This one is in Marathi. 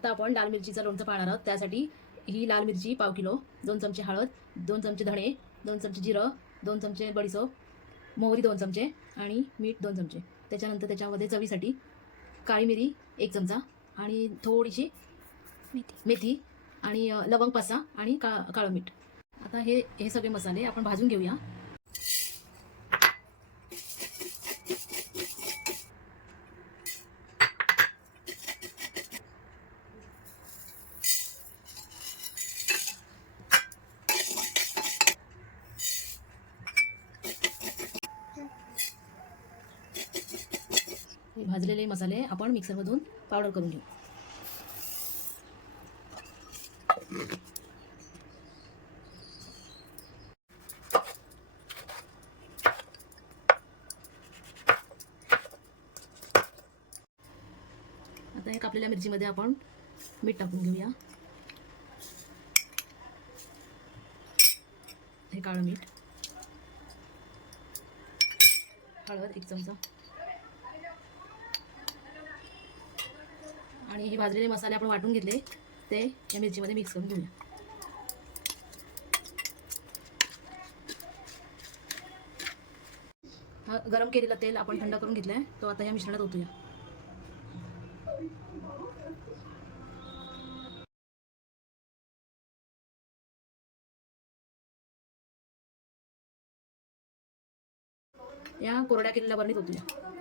आता आपण लाल मिरचीचं लोणचं पाहणार आहोत. त्यासाठी ही लाल मिरची पाव किलो, 2 चमचे हळद, 2 चमचे धणे, 2 चमचे जिरं, 2 चमचे बडीशेप, मोहरी 2 चमचे आणि मीठ 2 चमचे. त्याच्यानंतर त्याच्यामध्ये चवीसाठी काळी मिरी 1 चमचा आणि थोडीशी मेथी आणि लवंग 5-6 आणि काळं मीठ. आता हे सगळे मसाले आपण भाजून घेऊया. हे भाजलेले मसाले आपण मिक्सरमधून पावडर करून घेऊ. आता हे कापलेल्या मिरचीमध्ये आपण मीठ टाकून घेऊया. हे काळं मीठ, हळद 1 चमचा आणि हे भाजलेले मसाले आपण वाटून घेतले ते या मिरचीमध्ये मिक्स करून घेऊया. हा गरम केलेला तेल आपण थंड करून घेतलाय, तो आता या मिश्रणात ओतूया. या कोरड्या केलेल्या बरणीत ओतूया.